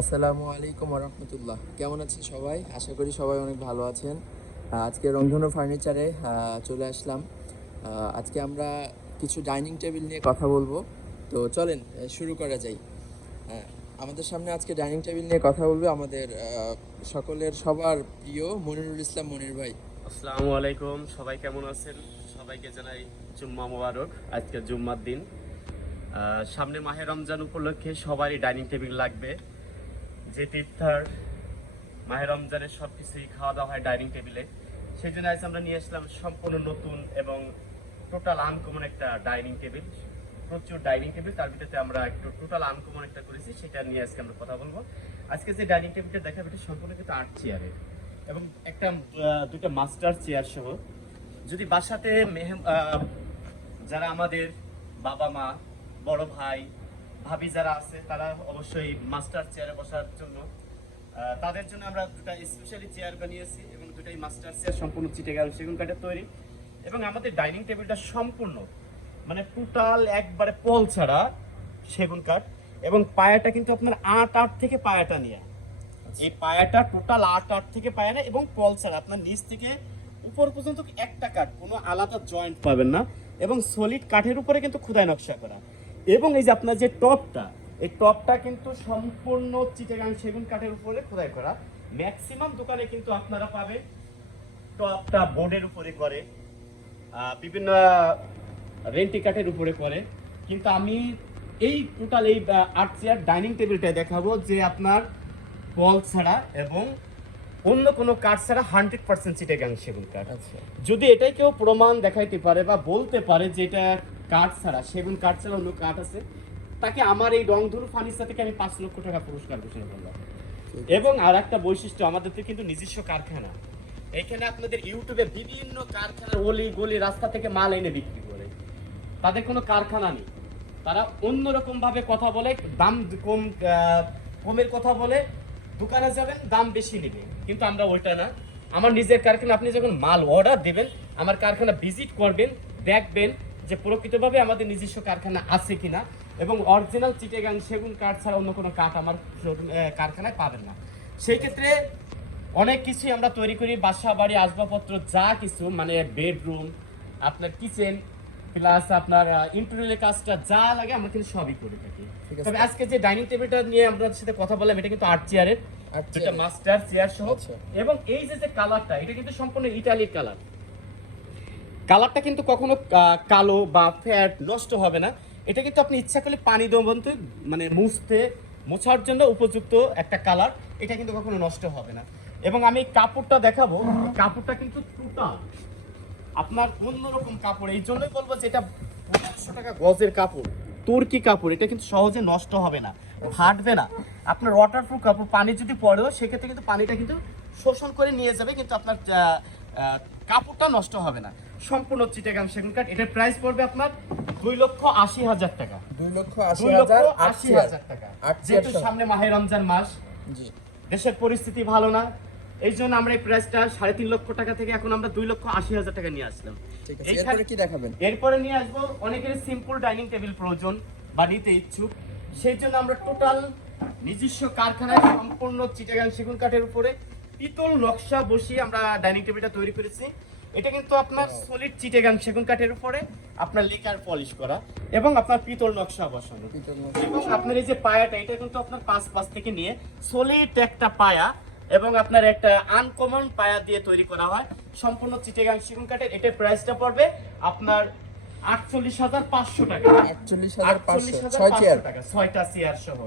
আসসালামু আলাইকুম রহমতুল্লাহ। কেমন আছেন সবাই? আশা করি সবাই অনেক ভালো আছেন। আজকে রংধনু ফার্নিচারে চলে আসলাম। আজকে আমরা কিছু ডাইনিং টেবিল নিয়ে কথা বলবো। তো চলেন শুরু করা যাই। আহ, আমাদের সামনে আজকে ডাইনিং টেবিল নিয়ে কথা বলবে আমাদের সকলের সবার প্রিয় মনিরুল ইসলাম মনির ভাই। আসসালামু আলাইকুম, সবাই কেমন আছেন? সবাইকে জানাই জুম্মা মোবারক। আজকে জুম্মার দিন, সামনে মাহে রমজান উপলক্ষে সবারই ডাইনিং টেবিল লাগবে। যে ইফতার মাহে রমজানের সব কিছুই খাওয়া দাওয়া হয় ডাইনিং টেবিলে, সেই জন্য আজ আমরা নিয়ে আসলাম সম্পূর্ণ নতুন এবং টোটাল আনকমন একটা ডাইনিং টেবিল। প্রচুর ডাইনিং টেবিল, তার ভিতরে আমরা একটু টোটাল আনকমন একটা করেছি, সেটা নিয়ে আজকে আমরা কথা বলবো। আজকে যে ডাইনিং টেবিলটা দেখাবো এটা সম্পূর্ণ কিন্তু 8 চেয়ারের এবং একটা দুইটা মাস্টার চেয়ার সহ। যদি বাসাতে যারা আমাদের বাবা মা, বড় ভাই, ভাবি যারা আছে তারা অবশ্যই মাস্টার চেয়ারে বসার জন্য তাদের জন্য আমরা দুটো স্পেশালি চেয়ার বানিয়েছি এবং দুটাই মাস্টার চেয়ার সম্পূর্ণ চিটাগাং সেগুন কাঠের তৈরি। এবং আমাদের ডাইনিং টেবিলটা সম্পূর্ণ মানে টোটাল একবারে পল ছাড়া সেগুন কাঠ এবং পায়াটা কিন্তু আপনার 8 থেকে পায়াটা নিয়ে, এই পায়াটা টোটাল 8 থেকে পায়া এবং পল ছাড়া আপনার নিচ থেকে উপর পর্যন্ত একটা কাঠ, কোনো আলাদা জয়েন্ট পাবেন না এবং সলিড কাঠের উপরে কিন্তু খোদাই নকশা করা। এবং এই যে আপনার যে টপটা, এই টপটা কিন্তু সম্পূর্ণ চিটাগাং সেগুন কাঠের উপরে খোদাই করা। ম্যাক্সিমাম দোকানে কিন্তু আপনারা পাবেন টপটা বোর্ডের উপরে করে, বিভিন্ন রেন্টি কাঠের উপরে করে। কিন্তু আমি এই টোটাল এই 8 চেয়ার ডাইনিং টেবিলটা দেখাবো যে আপনার পল ছাড়া এবং অন্য কোনো কাঠ ছাড়া 100% চিটাগাং সেগুন কাঠ। আচ্ছা, যদি এটাই কেউ প্রমাণ দেখাইতে পারে বা বলতে পারে যে এটা কাঠ ছাড়া, সেগুন কাঠ ছাড়া অন্য কাঠ আছে, তাকে আমার এই রংধনু ফার্নিচার থেকে আমি 5 লক্ষ টাকা পুরস্কার ঘোষণা করলাম। এবং আর একটা বৈশিষ্ট্য, আমাদের তো কিন্তু নিজস্ব কারখানা। এখানে আপনাদের ইউটিউবে বিভিন্ন কারখানার অলি গলি রাস্তা থেকে মাল এনে বিক্রি করে, তাদের কোনো কারখানা নেই। তারা অন্যরকম ভাবে কথা বলে, দাম কম কমের কথা বলে, দোকানে যাবেন দাম বেশি নেবে, কিন্তু আমরা ওইটা না। আমার নিজের কারখানা, আপনি যখন মাল অর্ডার দেবেন আমার কারখানা ভিজিট করবেন, দেখবেন যে প্রকৃতভাবে আমাদের নিজস্ব কারখানা আছে কিনা এবং অরিজিনাল চিটাগাং সেগুন কাঠ ছাড়া অন্য কোনো কাঠ আমার কারখানায় পাবেন না। সেই ক্ষেত্রে অনেক কিছুই আমরা তৈরি করি, বাসা বাড়ি আসবাবপত্র যা কিছু, মানে বেডরুম, আপনার কিচেন প্লাস আপনার ইন্টেরিয়রের কাজটা যা লাগে আমরা কিন্তু সবই করে থাকি। তবে আজকে যে ডাইনিং টেবিলটা নিয়ে আমরা সাথে কথা বললাম, এটা কিন্তু 8 চেয়ারের, যেটা মাস্টার চেয়ার সহ। এবং এই যে যে কালারটা, এটা কিন্তু সম্পূর্ণ ইটালির কালার। কালারটা কিন্তু কখনো কালো বা ফ্যাট নষ্ট হবে না। এটা কিন্তু আপনি ইচ্ছা করলে পানি দমন্ত মানে মোছার জন্য উপযুক্ত একটা কালার, এটা কিন্তু কখনো নষ্ট হবে না। এবং আমি কাপড়টা দেখাবো, কাপড়টা কিন্তু টোটাল আপনার অন্যরকম কাপড়, এই জন্যই বলবো যে এটা 1500 টাকা গজের কাপড়, তুর্কি কাপড়। এটা কিন্তু সহজে নষ্ট হবে না, ফাটবে না। আপনার ওয়াটারপ্রুফ কাপড়, পানি যদি পড়েও সেক্ষেত্রে কিন্তু পানিটা কিন্তু শোষণ করে নিয়ে যাবে, কিন্তু আপনার কাপড়টা নষ্ট হবে না। সম্পূর্ণ চিটাগাং সেগুন কাঠ। এটার প্রাইস পড়বে আপনার 2,80,000 টাকা। 2,80,000 টাকা। যেহেতু সামনে মাহে রমজান মাস, দেশের পরিস্থিতি ভালো না, এই জন্য আমরা এই প্রাইসটা 3.5 লক্ষ টাকা থেকে এখন আমরা 2,80,000 টাকা নিয়ে আসলাম। এরপরে কি দেখাবেন? এরপরে নিয়ে আসবো অনেকের সিম্পল ডাইনিং টেবিল প্রয়োজন বা নিতে ইচ্ছুক, সেই জন্য আমরা টোটাল নিজস্ব কারখানায় সম্পূর্ণ চিটাগাং সেগুন কাঠের উপরে পিতল নকশা বসিয়ে আমরা ডাইনিং টেবিলটা তৈরি করেছি। এটা কিন্তু আপনার সলিড চিটাগাং সেগুন কাঠের উপরে আপনার লেকার পলিশ করা এবং আপনার পিতল নকশা বসানো। এবং আপনার এই যে পায়াটা, এটা কিন্তু আপনার 5 থেকে নিয়ে সলিড একটা পায়া এবং আপনার একটা আনকমন পায়া দিয়ে তৈরি করা হয় সম্পূর্ণ চিটাগাং সেগুন কাঠের। এটার প্রাইসটা পড়বে আপনার 48,500 টাকা। 48,500 টাকা 6টা চেয়ার সহ।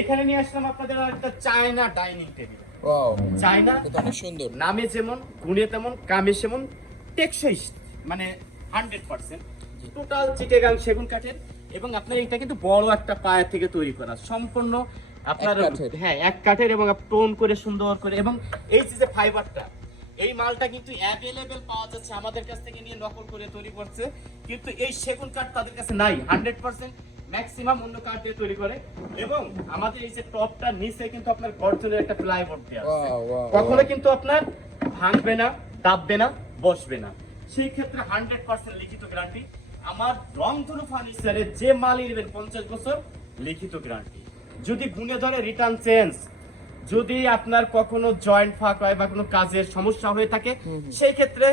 এখানে নিয়ে আসলাম আপনাদের একটা চায়না ডাইনিং টেবিল। চায়না, এটা অনেক সুন্দর, নামে যেমন গুণে তেমন, কামে সেমন, টেকসই মানে 100% টোটাল চিটাগাং সেগুন কাঠের। এবং আপনার এটা কিন্তু বড় একটা পায়া থেকে তৈরি করা, সম্পূর্ণ আপনার হ্যাঁ এক কাঠের এবং টোন করে সুন্দর করে। এবং এই যে ফাইবারটা, এই মালটা কিন্তু অ্যাভেলেবেল পাওয়া যাচ্ছে, আমাদের কাছ থেকে নিয়ে নকল করে তৈরি করছে, কিন্তু এই সেগুন কাঠ তাদের কাছে নাই। 100% ম্যাক্সিমাম অন্য কাঠ দিয়ে তৈরি করে। এবং আমাদের এই যে টপটা নিচে কিন্তু আপনার গর্জনের একটা প্লাইবোর্ড দেওয়া আছে, কখনো কিন্তু আপনার ভাঙবে না, দাববে না, বসবে না। সেই ক্ষেত্রে 100% লিখিত গ্যারান্টি। আমার রংধনু ফার্নিচারে যে মাল নেবেন 50 বছর লিখিত গ্যারান্টি। যদি গুণে ধরে রিটার্ন চেঞ্জ, যদি আপনার কখনো জয়েন্ট ফাঁক হয় বা কোনো কাজের সমস্যা হয়ে থাকে, সেই ক্ষেত্রে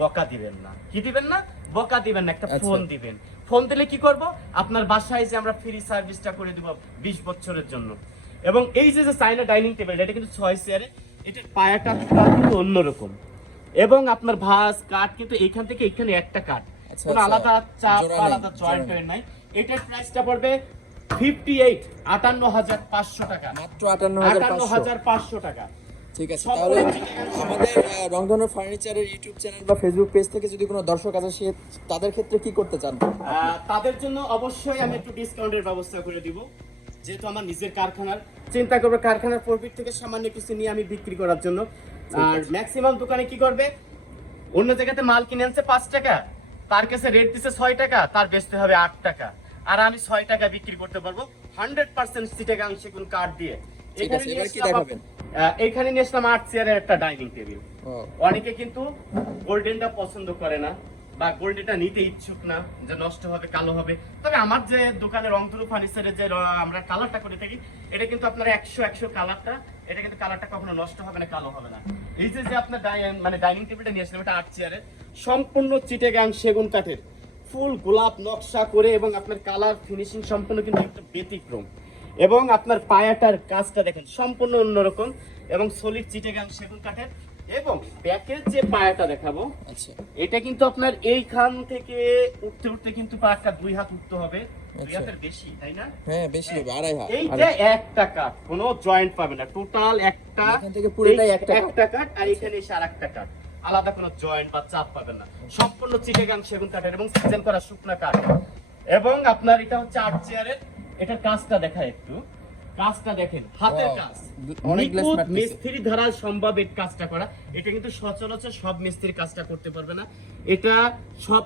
বকা দিবেন না। কি দিবেন না? বকা দিবেন না, একটা আচ্ছা। ফোন দিবেন। ফোন দিলে কি করব, আপনার বাসায় যে আমরা ফ্রি সার্ভিসটা করে দিব 20 বছরের জন্য। এবং এই যে চাইনা ডাইনিং টেবিল, এটা কিন্তু 6 চেয়ারে, এটার পায়াটা কিন্তু অন্যরকম। এবং আপনার ভাঁজ কাঠ কিন্তু এইখান থেকে এইখানে একটা কাঠ, আচ্ছা, কোনো আচ্ছা। আলাদা চাপ জোড়া বা নেই, আলাদা জোড়া জয়েন্ট নেই। নাই। এটার প্রাইসটা পড়বে 58,500 টাকা, মাত্র 58,500। 58,500 টাকা। ঠিক আছে, সম্পূর্ণ তাহলে চিটাগাং আমাদের রংধনু ফার্নিচারের ইউটিউব চ্যানেল বা ফেসবুক পেজ থেকে যদি কোনো দর্শক আছে সে তাদের ক্ষেত্রে কি করতে চান? তাদের জন্য অবশ্যই আমি একটু ডিসকাউন্টের ব্যবস্থা করে দিব, যেহেতু আমার নিজের কারখানার, চিন্তা করবো কারখানার প্রফিট থেকে সামান্য কিছু নিয়ে আমি বিক্রি করার জন্য। আর ম্যাক্সিমাম দোকানে কি করবে, অন্য জায়গাতে মাল কিনে আনছে 5 টাকা, তার কাছে রেট দিছে 6 টাকা, তার বেচতে হবে 8 টাকা, আর আমি 6 টাকা বিক্রি করতে পারবো 100% চিটাগাং সেগুন কাঠ দিয়ে। ঠিক আছে, এবার কি দেখাবেন? এখানে নিয়ে আসলাম 8 চেয়ারের একটা ডাইনিং টেবিল। ও, অনেকে কিন্তু গোল্ডেনটা পছন্দ করে না বা গোল্ডেনটা নিতে ইচ্ছুক না, যে নষ্ট হবে, কালো হবে। তবে আমার যে দোকানে রংধনু ফার্নিচারের যে আমরা কালারটা করে থাকি, এটা কিন্তু আপনার 100 কালারটা, এটা কিন্তু কালারটা কখনো নষ্ট হবে না, কালো হবে না। এই যে যে আপনার মানে ডাইনিং টেবিলটা নিয়ে আসলাম, এটা 8 চেয়ারের, সম্পূর্ণ চিটাগাং সেগুন কাঠের, ফুল গোলাপ নকশা করে, এবং আপনার কালার ফিনিশিং সম্পূর্ণ কিন্তু একটা ব্যতিক্রম। এবং আপনার পায়াটার কাজটা দেখেন সম্পূর্ণ অন্যরকম, এবং সলিড চিটাগাং সেগুন কাঠের। এবং ব্যাকের যে পায়াটা দেখাবো, আচ্ছা, এটা কিন্তু আপনার এইখান থেকে উঠতে উঠতে কিন্তু পায়াটা 2 হাত উঠতে হবে, 2 আচ্ছা। হাতের বেশি, তাই না? হ্যাঁ বেশি হবে, 2.5 হাত। এইটা একটা কাঠ, কোনো জয়েন্ট পাবে না, টোটাল একটা, এখান থেকে পুরোটাই একটা কাঠ। একটা কাঠ, আর এখানে এসে আরেকটা কাঠ, আলাদা কোনো জয়েন্ট বা চাপ পাবেন না, সম্পূর্ণ চিটাগাং সেগুন কাঠের এবং সিজন করা শুকনা কাঠ। এবং আপনার এটা হচ্ছে 8 চেয়ারের, এটার কাজটা দেখায় একটু, কাজটা দেখেন, হাতের Wow, কাজ, অনেক গ্লেজ নিখুঁত মারতেছে। মিস্ত্রি দ্বারা সম্ভব এই কাজটা করা। এটা কিন্তু সচরাচর সব মিস্ত্রি কাজটা করতে পারবে না। এটা সব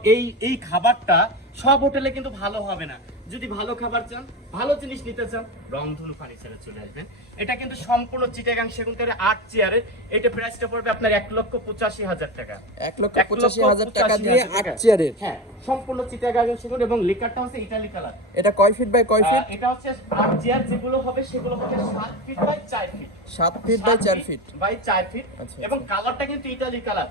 এই খাবারটা সব হোটেলে কিন্তু ভালো হবে না। যদি ভালো খাবার চান, ভালো জিনিস নিতে চান, রংধনু ফার্নিচারে চলে আসবেন। এটা কিন্তু সম্পূর্ণ চিটাগাং সেগুন কাঠের 8 চেয়ারের, এটা প্রাইসটা পড়বে আপনার 1,85,000 টাকা। 1,85,000 টাকা দিয়ে 8 চেয়ারের। হ্যাঁ, সম্পূর্ণ চিটাগাং সেগুন, এবং লিকারটা হচ্ছে ইতালি কালার। এটা কয় ফিট বাই কয় ফিট? এটা হচ্ছে 8 চেয়ার যেগুলো হবে, সেগুলো হবে 7 feet by 4 feet. 7 feet by 4 feet. By 4 feet. আচ্ছা, এবং কালারটা কিন্তু ইতালি কালার,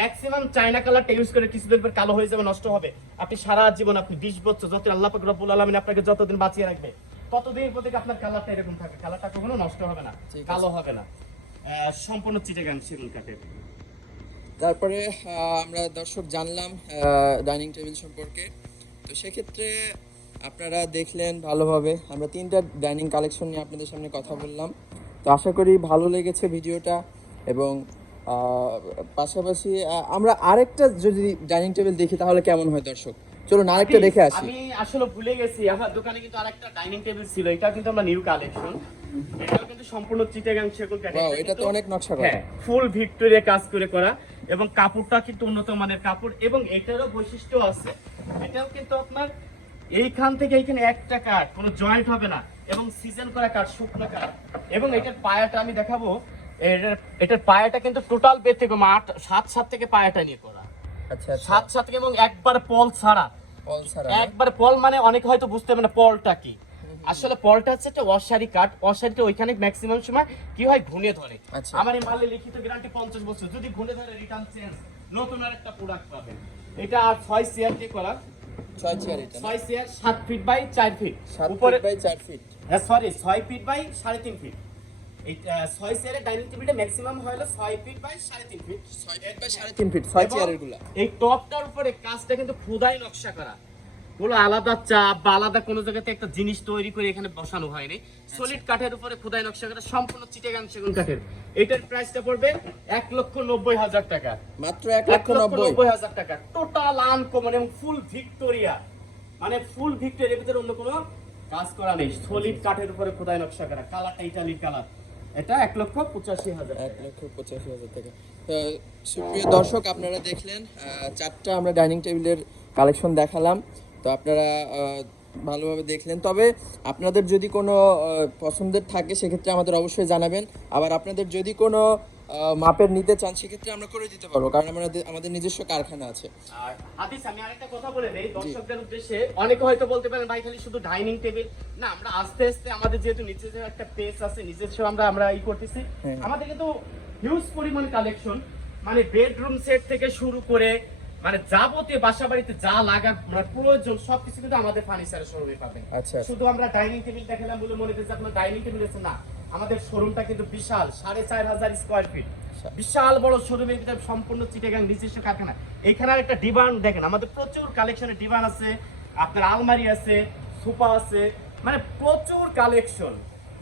ম্যাক্সিমাম চায়না কালারটা ইউজ করে কিছুদিন পর কালো হয়ে যাবে, নষ্ট হবে। আপনি সারা জীবন, আপনি 20 বছর, যত আল্লাহ পাক রব্বুল আলামিন আপনাকে যতদিন বাঁচিয়ে রাখবে, ততদিন পর্যন্ত আপনার কালারটা এরকম থাকবে, কালারটা কখনো নষ্ট হবে না, ঠিক আছে। কালো হবে না। সম্পূর্ণ চিটাগাং সেগুন কাঠের। তারপরে আমরা দর্শক জানলাম ডাইনিং টেবিল সম্পর্কে। তো সেক্ষেত্রে আপনারা দেখলেন ভালোভাবে, আমরা 3টা ডাইনিং কালেকশন নিয়ে আপনাদের সামনে কথা বললাম। তো আশা করি ভালো লেগেছে ভিডিওটা। এবং পাশাপাশি আমরা আরেকটা যদি ডাইনিং টেবিল দেখি তাহলে কেমন হয় দর্শক? চলুন আরেকটা দেখে আসি। আমি আসলে ভুলে গেছি, আমার দোকানে কিন্তু আরেকটা ডাইনিং টেবিল ছিল, এটা কিন্তু আমরা নিউ কালেকশন, এটাও কিন্তু সম্পূর্ণ চিটাগাং সেগুন কাঠের। Wow, এটা তো অনেক নকশা করা। হ্যাঁ, ফুল ভিক্টোরিয়া কাজ করে করা, এবং কাপড়টা কিন্তু উন্নত মানের কাপড়। এবং এটারও বৈশিষ্ট্য আছে, এটাও কিন্তু আপনার এইখান থেকে এইখানে একটা কাঠ, কোনো জয়েন্ট হবে না, এবং সিজন করা কাঠ, শুকনো কাঠ। এবং এটার পায়াটা আমি দেখাবো, এটার পায়াটা কিন্তু টোটাল ব্যতিক্রম, 7 থেকে পায়াটা নিয়ে করা, আচ্ছা, 7 থেকে, এবং একবার পল ছাড়া। পল ছাড়া। একবার পল মানে অনেক হয়তো বুঝতে পারে না পলটা কি। আসলে পলটা হচ্ছে একটা অসারি কাঠ, অসারিটা ওইখানে ম্যাক্সিমাম সময় কি হয়, ঘুনে ধরে। আচ্ছা। আমার এই মালে লিখিত গ্যারান্টি 50 বছর, যদি ঘুনে ধরে রিটার্ন চেঞ্জ, নতুন আর একটা প্রোডাক্ট পাবেন। এটা আর 6 চেয়ার দিয়ে করা, 6 চেয়ার এটা। 6 চেয়ার 7 ফিট বাই 4 ফিট, 7 উপরে ফিট বাই 4 ফিট। হ্যাঁ সরি 6 ফিট বাই 3.5 ফিট। এই 6 চেয়ারের ডাইনিং টেবিলটা ম্যাক্সিমাম হলো 6 feet by 3.5 feet. 6 feet by 3.5 feet, 6 চেয়ারের গুলা। এই টপটার উপরে কাজটা কিন্তু খোদাই নকশা করা, কোনো আলাদা চাপ বা আলাদা কোনো জায়গাতে একটা জিনিস তৈরি করে এখানে বসানো হয়নি, সলিড কাঠের উপরে খোদাই নকশা করা, সম্পূর্ণ চিটাগাং সেগুন কাঠের। এটার প্রাইসটা পড়বে 1,90,000 টাকা, মাত্র 1,90,000। 1,90,000 টাকা। টোটাল আনকমন এবং ফুল ভিক্টোরিয়া, মানে ফুল ভিক্টোরিয়ার ভিতরে অন্য কোনো কাজ করা নেই, সলিড কাঠের উপরে খোদাই নকশা করা, কালারটা ইটালির কালার। এটা 1,85,000 টাকা। 1,85,000 টাকা। তো সুপ্রিয় দর্শক, আপনারা দেখলেন 4টা আমরা ডাইনিং টেবিলের কালেকশন দেখালাম। তো আপনারা ভালোভাবে দেখলেন। তবে আপনাদের যদি কোনো পছন্দের থাকে সেক্ষেত্রে আমাদের অবশ্যই জানাবেন। আবার আপনাদের যদি কোনো মাপের নিতে চান সেক্ষেত্রে আমরা করে দিতে পারবো, কারণ আমাদের নিজস্ব কারখানা আছে। আর হাদিস আমি আরেকটা কথা বলে দেই দর্শকদের উদ্দেশ্যে, অনেকে হয়তো বলতে পারেন ভাই খালি শুধু ডাইনিং টেবিল না, আমরা আস্তে আস্তে আমাদের যেহেতু নিজস্ব একটা পেজ আছে, নিজস্ব আমরা করতেছি, হ্যাঁ। আমাদের কিন্তু হিউজ পরিমাণ কালেকশন, মানে বেডরুম সেট থেকে শুরু করে মানে যাবতীয় বাসা বাড়িতে যা লাগার মানে প্রয়োজন সবকিছু কিন্তু আমাদের ফার্নিচারের শোরুমে পাবেন। আচ্ছা। শুধু আমরা ডাইনিং টেবিল দেখালাম বলে মনে হচ্ছে আপনার ডাইনিং টেবিল আছে না, আমাদের শোরুমটা কিন্তু বিশাল 4500 স্কয়ার ফিট, বিশাল বড় শোরুমের ভিতরে সম্পূর্ণ চিটাগাং নিজস্ব কারখানা। এইখানে আর একটা ডিভান দেখেন, আমাদের প্রচুর কালেকশনের ডিভান আছে, আপনার আলমারি আছে, সোফা আছে, মানে প্রচুর কালেকশন।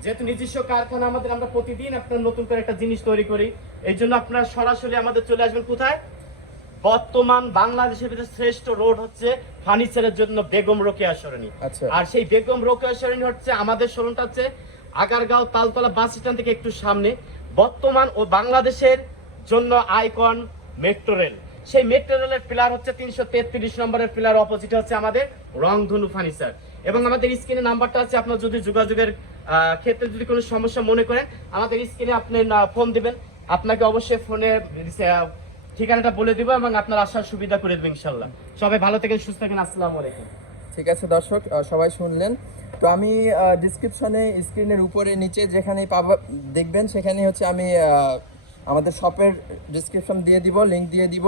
যেহেতু নিজস্ব কারখানা আমাদের, আমরা প্রতিদিন আপনার নতুন করে একটা জিনিস তৈরি করি, এই জন্য আপনারা সরাসরি আমাদের চলে আসবেন কোথায়, বর্তমান বাংলাদেশের ভিতরে শ্রেষ্ঠ রোড হচ্ছে ফার্নিচারের জন্য বেগম রোকেয়া সরণি। আচ্ছা। আর সেই বেগম রোকেয়া সরণি হচ্ছে আমাদের শোরুমটা হচ্ছে আগারগাঁও তালতলা বাস স্ট্যান্ড থেকে একটু সামনে, বর্তমান ও বাংলাদেশের জন্য আইকন মেট্রো রেল, সেই মেট্রো রেলের পিলার হচ্ছে 333 নম্বরের পিলার, অপোজিটে হচ্ছে আমাদের রংধনু ফার্নিচার। এবং আমাদের স্ক্রিনে নাম্বারটা আছে, আপনার যদি যোগাযোগের ক্ষেত্রে যদি কোনো সমস্যা মনে করেন আমাদের স্ক্রিনে আপনি ফোন দিবেন, আপনাকে অবশ্যই ফোনে ঠিকানাটা বলে দিব এবং আপনার আসার সুবিধা করে দেবো ইনশাল্লাহ। সবাই ভালো থাকেন, সুস্থ থাকেন, আসসালামু আলাইকুম। ঠিক আছে দর্শক, সবাই শুনলেন তো। আমি ডিসক্রিপশনে স্ক্রিনের উপরে নিচে যেখানে দেখবেন সেখানে হচ্ছে আমি আমাদের শপের ডিসক্রিপশন দিয়ে দিব, লিংক দিয়ে দিব,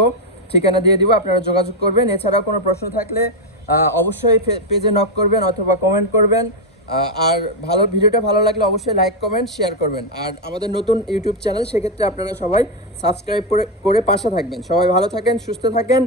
ঠিকানা দিয়ে দিব, আপনারা যোগাযোগ করবেন। এছাড়াও কোনো প্রশ্ন থাকলে অবশ্যই পেজে নক করবেন অথবা কমেন্ট করবেন। আর ভিডিওটা ভালো লাগলে অবশ্যই লাইক কমেন্ট শেয়ার করবেন। আর আমাদের নতুন ইউটিউব চ্যানেল, সেক্ষেত্রে আপনারা সবাই সাবস্ক্রাইব করে পাশে থাকবেন। সবাই ভালো থাকেন, সুস্থ থাকেন।